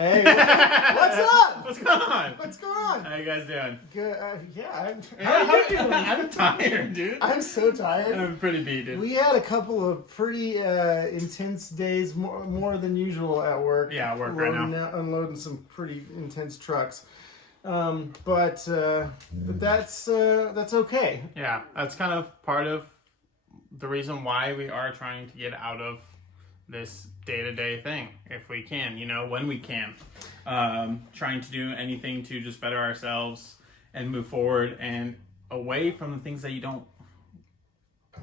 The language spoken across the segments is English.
Hey, what's up? What's going on? What's going on? How you guys doing? Good. How How are you doing? I'm tired, dude. I'm so tired. I'm pretty beat, dude. We had a couple of pretty intense days, more than usual at work. Yeah, work right now. Unloading some pretty intense trucks. But that's okay. Yeah, that's kind of part of the reason why we are trying to get out of this day-to-day thing, if we can, when we can. Trying to do anything to just better ourselves and move forward and away from the things that you don't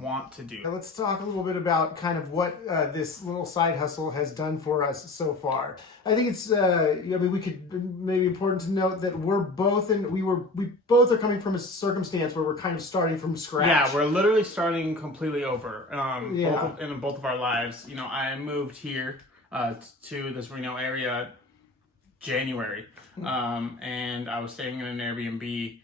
want to do. Now let's talk a little bit about kind of what this little side hustle has done for us so far. I think it's, we could maybe important to note that we both are coming from a circumstance where we're kind of starting from scratch. Yeah, we're literally starting completely over. Yeah. In both of our lives. I moved here to this Reno area January, and I was staying in an Airbnb.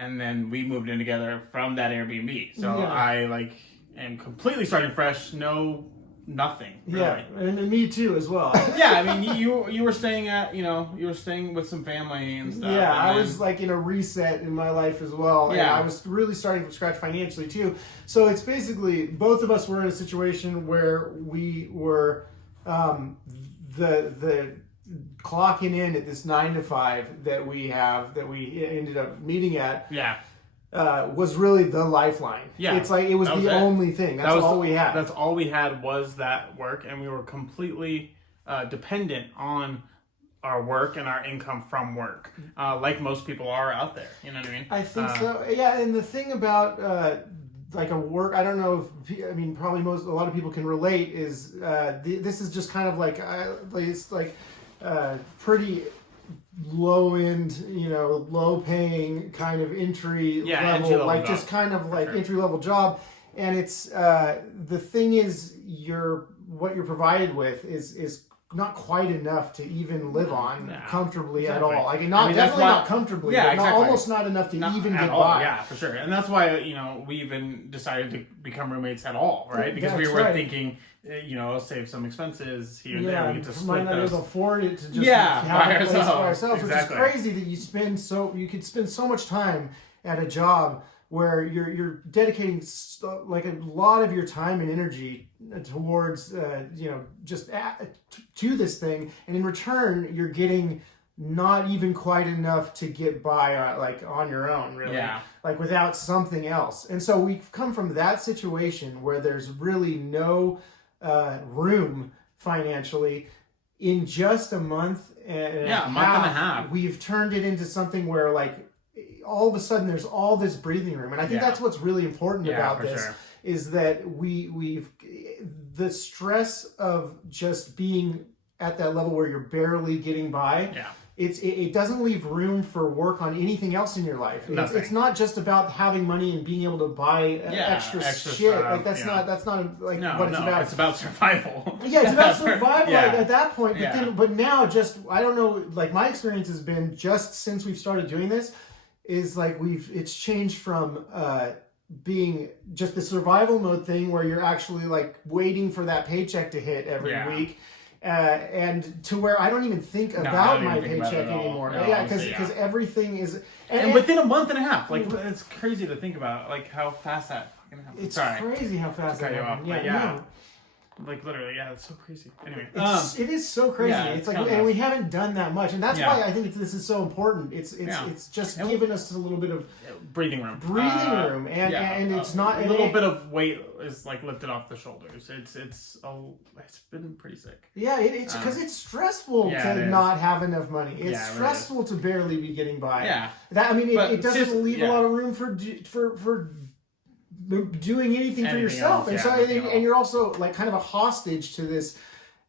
And then we moved in together from that Airbnb. So Yeah. I am completely starting fresh. Nothing. Really. Yeah, and me too as well. Yeah, I mean you were staying at you were staying with some family and stuff. Yeah, and I then, was in a reset in my life as well. Yeah. And I was really starting from scratch financially too. So it's basically both of us were in a situation where we were the clocking in at this 9 to 5 that we ended up meeting at. Yeah. Was really the lifeline. Yeah. It's it was the only thing. That's all we had. That's all we had was that work, and we were completely dependent on our work and our income from work, like most people are out there. You know what I mean? I think so. Yeah, and the thing about a work, I don't know if probably a lot of people can relate. Is this is just kind of it's pretty low end, low paying kind of entry level, just kind of entry level job. And it's the thing is what you're provided with is not quite enough to even live on comfortably at all. Definitely not comfortably, but almost not enough to even get by. Yeah, for sure. And that's why we even decided to become roommates at all, right? Because we were thinking, I'll save some expenses here and there. We get to split might not those. be able to afford it to just by a place by ourselves. ourselves, Exactly. Which is crazy that you could spend so much time at a job where you're dedicating a lot of your time and energy towards to this thing, and in return you're getting not even quite enough to get by on your own, really, without something else. And so we've come from that situation where there's really no room financially. In just a month and a half, we've turned it into something where all of a sudden there's all this breathing room. And I think that's what's really important about this, is that we've the stress of just being at that level where you're barely getting by. Yeah. It doesn't leave room for work on anything else in your life. It's not just about having money and being able to buy extra shit. Stuff, that's not what it's about. It's about survival. Yeah, it's about survival at that point. But now, I don't know. My experience has been just since we've started doing this, is it's changed from being just the survival mode thing where you're actually waiting for that paycheck to hit every week. And to where I don't even think about my paycheck anymore. Because everything is... And within a month and a half. It's crazy to think about, how fast that fucking happened. It's crazy how fast that happened. Literally, it's so crazy. Anyway. It is so crazy. And we haven't done that much. And that's why I think this is so important. It's just giving us a little bit of... breathing room. And it's not... A little bit of weight is lifted off the shoulders. It's been pretty sick. Yeah, it's because it's stressful to not have enough money. It's stressful to barely be getting by. Yeah. It doesn't leave a lot of room for doing anything for yourself. Else, and you're also kind of a hostage to this,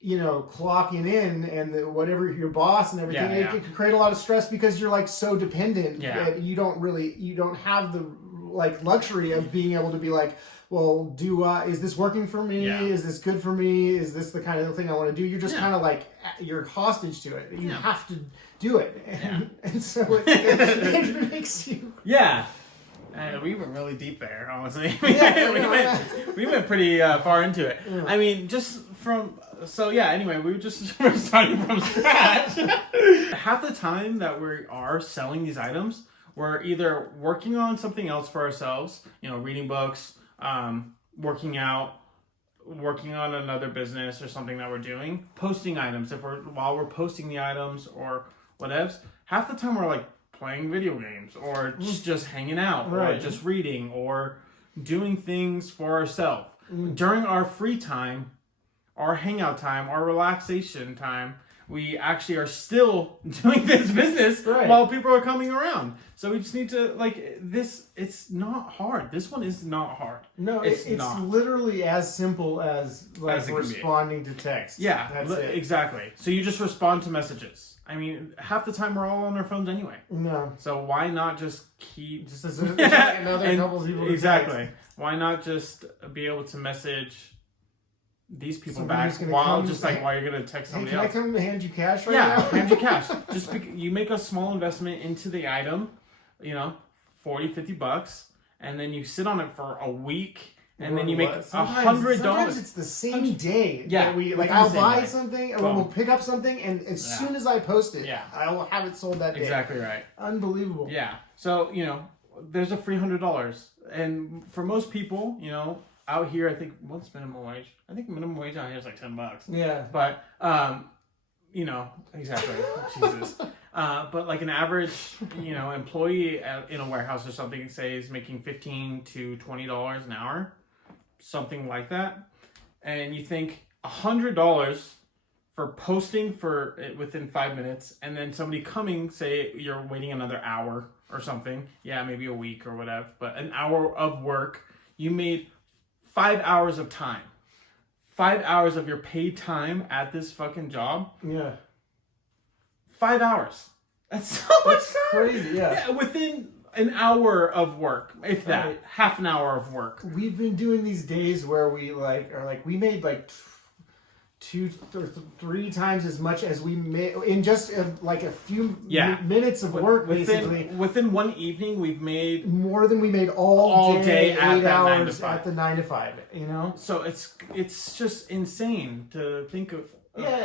clocking in and whatever your boss and everything. It can create a lot of stress because you're so dependent that you don't have the luxury of being able to be well, is this working for me? Yeah. Is this good for me? Is this the kind of thing I want to do? You're just kind of you're hostage to it. You have to do it. And so it makes you... Yeah. We went really deep there, honestly. We went pretty far into it. Yeah. I mean, just from So yeah, anyway, we're starting from scratch. Half the time that we are selling these items, we're either working on something else for ourselves, reading books, working out, working on another business or something that we're doing, posting items while we're posting the items or whatevs. Half the time we're like playing video games or just hanging out or just reading or doing things for ourselves. During our free time, our hangout time, our relaxation time, we actually are still doing this business while people are coming around. So we just need to, it's not hard. This one is not hard. No, it's literally as simple as responding to text. Yeah, that's it. Exactly. So you just respond to messages. I mean, half the time we're all on our phones anyway. No. So why not just keep... Just as another couple people. Exactly. Why not just be able to message these people back while you're gonna text somebody else? Can I come hand you cash right now? Yeah, hand you cash. You make a small investment into the item, $40, $50, and then you sit on it for a week, and then you make $100. Sometimes it's the same day. Yeah, that I'll buy something, or we'll pick up something, and as soon as I post it, I will have it sold that day. Exactly right. Unbelievable. Yeah. So there's a free $100, and for most people, out here, I think what's minimum wage? I think minimum wage out here is like $10. Yeah. But exactly. Jesus. But like an average, employee in a warehouse or something, say, is making $15 to $20 an hour, something like that, and you think $100 for posting within 5 minutes, and then somebody coming, say you're waiting another hour or something, maybe a week or whatever, but an hour of work, you made 5 hours of time. 5 hours of your paid time at this fucking job. Yeah. 5 hours. That's so much time. Crazy, yeah. Within an hour of work, if that. Half an hour of work. We've been doing these days where we we made 2 or 3 times as much as we made in just a few minutes of work. Within one evening, we've made more than we made all day 8 hours 9 to 5. at the 9 to 5. So it's just insane to think of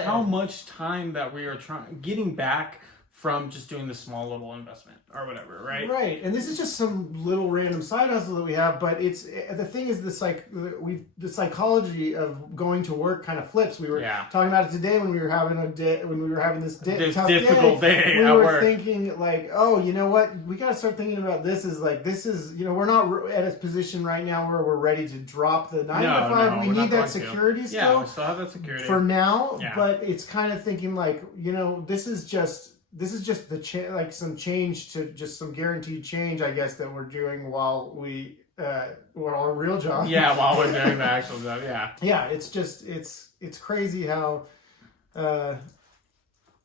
how much time that we are getting back from just doing the small little investment or whatever, right? Right, and this is just some little random side hustle that we have, but the thing is, the psychology of going to work kind of flips. We were talking about it today when we were having this tough difficult day we at were work. Thinking oh, you know what? We got to start thinking about this is we're not at a position right now where we're ready to drop the 9 to 5. We need that security still. Yeah, we still have that security for now, but it's kind of thinking this is just some change to just some guaranteed change, I guess, that we're doing while we're on our real job. Yeah, while we're doing the actual job. Yeah. Yeah, it's crazy how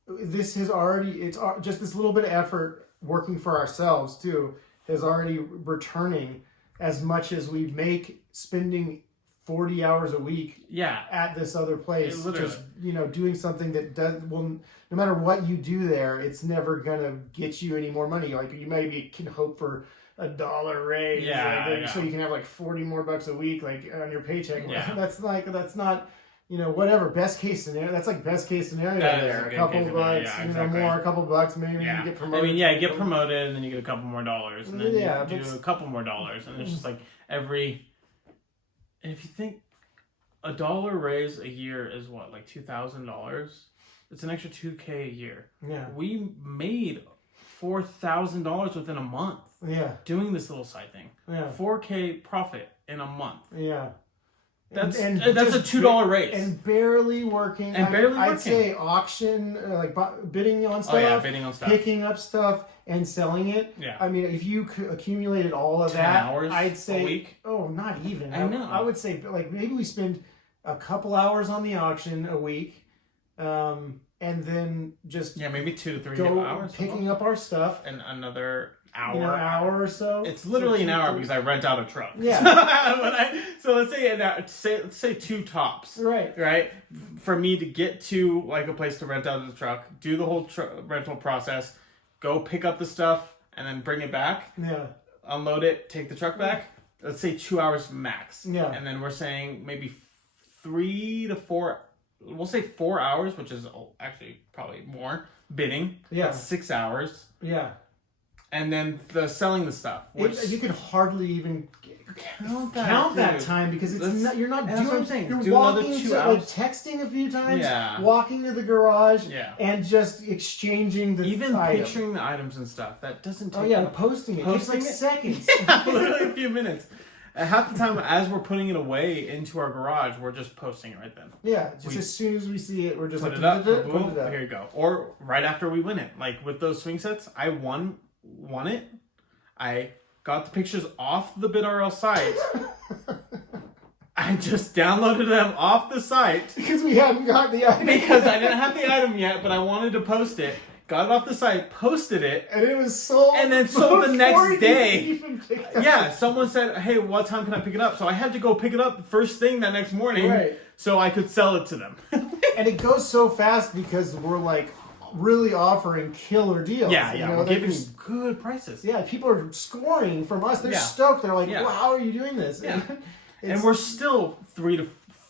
this has already just this little bit of effort working for ourselves too is already returning as much as we make spending 40 hours a week at this other place, just doing something that no matter what you do there, it's never gonna get you any more money. You maybe can hope for $1 raise, so you can have 40 more bucks a week on your paycheck. That's not whatever best case scenario. That's best case scenario there. A couple bucks, more, a couple bucks, maybe you get promoted. You get promoted and then you get a couple more dollars, and then you do a couple more dollars, and it's just and if you think $1 raise a year is what, $2,000? It's an extra $2,000 a year. Yeah. We made $4,000 within a month. Yeah. Doing this little side thing. Yeah. $4,000 profit in a month. Yeah. That's a $2 raise. And barely working. I'd say auction, bidding on stuff. Oh yeah, bidding on stuff. Picking up stuff and selling it. Yeah. I mean, if you accumulated all of 10 that, hours I'd say a week. Oh, not even. I know. I would say maybe we spend a couple hours on the auction a week, and then just maybe 2 to 3 go hours picking up our stuff and another hour or so. It's literally an hour because I rent out a truck. Yeah. So let's say 2 tops. Right. For me to get to a place to rent out the truck, do the whole rental process, go pick up the stuff, and then bring it back. Yeah. Unload it, take the truck back. Let's say 2 hours max. Yeah. And then we're saying maybe 3 to 4 we'll say 4 hours, which is actually probably more bidding. Yeah. That's 6 hours. Yeah. And then the selling the stuff. Which You could hardly even count that time because you're not that's what doing. I'm saying. You're Do another walking 2 to hours. like texting a few times, Yeah. walking to the garage, Yeah. and just exchanging the Even item. picturing the items and stuff. That doesn't take. Oh yeah, posting it. Takes Posting like it? seconds. Yeah, literally a few minutes. Half the time, as we're putting it away into our garage, we're just posting it right then. Yeah, just as soon as we see it, we're just Put like it up, put boom, it up. here you go. Or right after we win it, like with those swing sets, I won it. I got the pictures off the BidRL site. I just downloaded them off the site Because we hadn't got the item. because I didn't have the item yet, but I wanted to post it. Got it off the site, posted it, And it was sold. and then sold the before next you day. even picked up. Yeah, someone said, "Hey, what time can I pick it up?" So I had to go pick it up first thing that next morning, Right. so I could sell it to them. And it goes so fast because we're like really offering killer deals. Yeah, you yeah, know, we're like, giving there's- good prices. Yeah, people are scoring from us. They're Yeah. stoked. They're like, Yeah. "Wow, how are you doing this?" Yeah. It's And we're still 3 to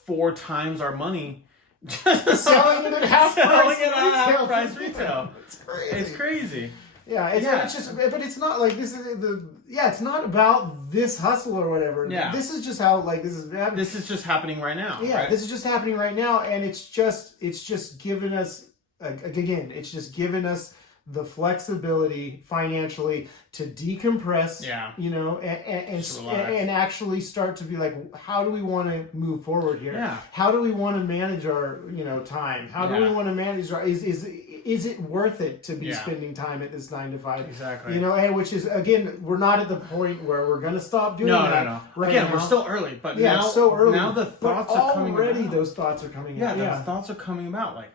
4 times our money. selling it at half price. Selling it at retail. half price retail. It's crazy. It's crazy. Yeah, it's just, but it's not like this is it's not about this hustle or whatever. Yeah. This is just how like this is happening. This is just happening right now. Yeah, right? this is just happening right now, and it's just given us again. It's just given us the flexibility financially to decompress. Yeah. You know, and Just relax. and actually start to be like, how do we want to move forward here? Yeah. How do we want to manage our time? How do we Yeah. want to manage our is it worth it to be Yeah. spending time at this 9 to 5? Exactly. You know, and which is again, we're not at the point where we're gonna stop doing that. No. Right Again, now. we're still early, but Yeah, now it's so early. Now the but thoughts are coming already. about. Those thoughts are coming Yeah, out. those thoughts are coming about. Like,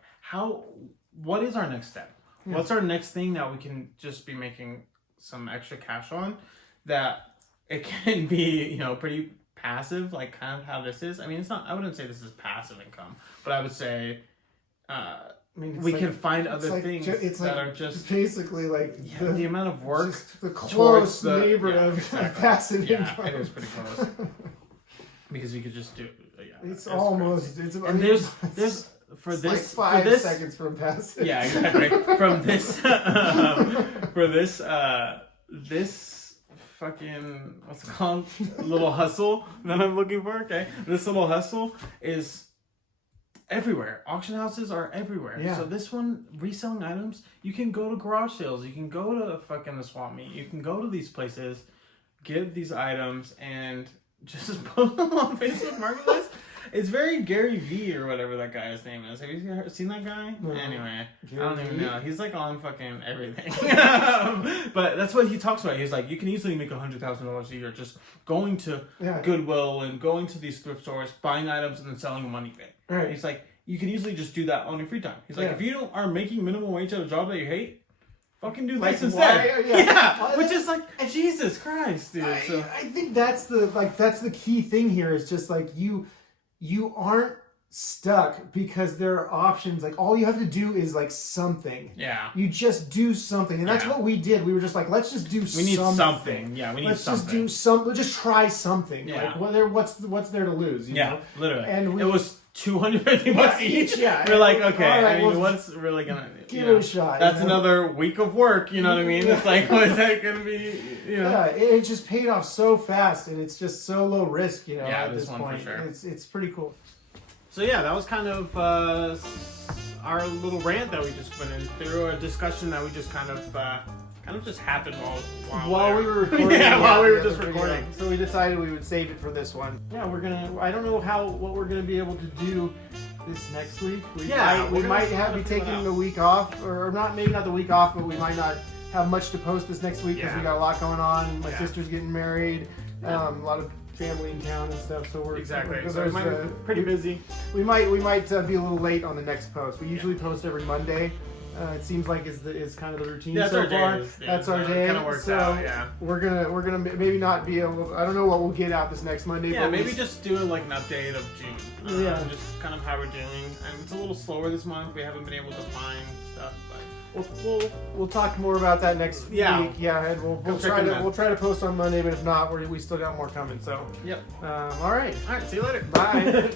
what is our next step? What's our next thing that we can just be making some extra cash on? That it can be, pretty passive, like kind of how this is. I mean, it's not. I wouldn't say this is passive income, but I would say It's we like- can find it's other like things it's that like are just basically like the amount of work. just the towards close the- neighbor yeah, of exactly. passive Yeah, income. it is pretty close. Because you could just do. Yeah, It's almost. crazy. It's And there's for it's this like 5 for this seconds from passive. Yeah, exactly. From this, for this fucking, what's it called? Little hustle that I'm looking for. Okay, this little hustle is everywhere. Auction houses are everywhere. Yeah. So this one, reselling items, you can go to garage sales. You can go to fucking the swap meet. You can go to these places, get these items, and just post them on Facebook Marketplace. It's very Gary V or whatever that guy's name is. Have you seen that guy? No. Anyway, Gary I don't even V? know. He's like on fucking everything. But that's what he talks about. He's like, you can easily make $100,000 a year just going to Yeah. Goodwill and going to these thrift stores, buying items, and then selling them on eBay. Right. He's like, you can easily just do that on your free time. He's like, Yeah. if you are making minimum wage at a job that you hate, fucking do Like, this instead. why- yeah. Which is like, Jesus Christ, dude. So. I think that's the key thing here is just like you aren't stuck because there are options. Like all you have to do is like something. Yeah. You just do something, and that's Yeah. what we did. We were just like, let's just do. We need something. Yeah, we need Let's something. just do some. Let's just try something. Yeah. Like what's there to lose? You Yeah, know? literally. And it was $250 Yeah, each. yeah. We're like, okay, All right, I mean, well, what's really gonna give it a shot, That's you know? another week of work. You know what I mean? It's like, what is that gonna be? You know? Yeah, it just paid off so fast, and it's just so low risk. You know, Yeah, at this this one for point, sure. it's pretty cool. So yeah, that was kind of our little rant that we just went in through, a discussion that we just kind of just happened While we were recording. Yeah, while we were the just other video. recording. So we decided we would save it for this one. Yeah, I don't know what we're gonna be able to do this next week. We might be taking the week off, or not, maybe not the week off, but we might not have much to post this next week because Yeah. we got a lot going on. My Yeah. sister's getting married, Yeah. a lot of family in town and stuff. So we're Exactly. So there's, we might be pretty busy. We might be a little late on the next post. We usually post every Monday. It seems like is kind of the routine That's so our day. far. Yeah, That's our it day. kinda works so out, yeah. we're gonna maybe not be able. I don't know what we'll get out this next Monday. Yeah, but maybe we'll- just do like an update of June. Yeah. Just kind of how we're doing. And it's a little slower this month. We haven't been able to find stuff, but we'll talk more about that next Yeah. week. Yeah, and we'll check try in to then. we'll try to post on Monday. But if not, we still got more coming. So yep. all right, All right. See you later. bye.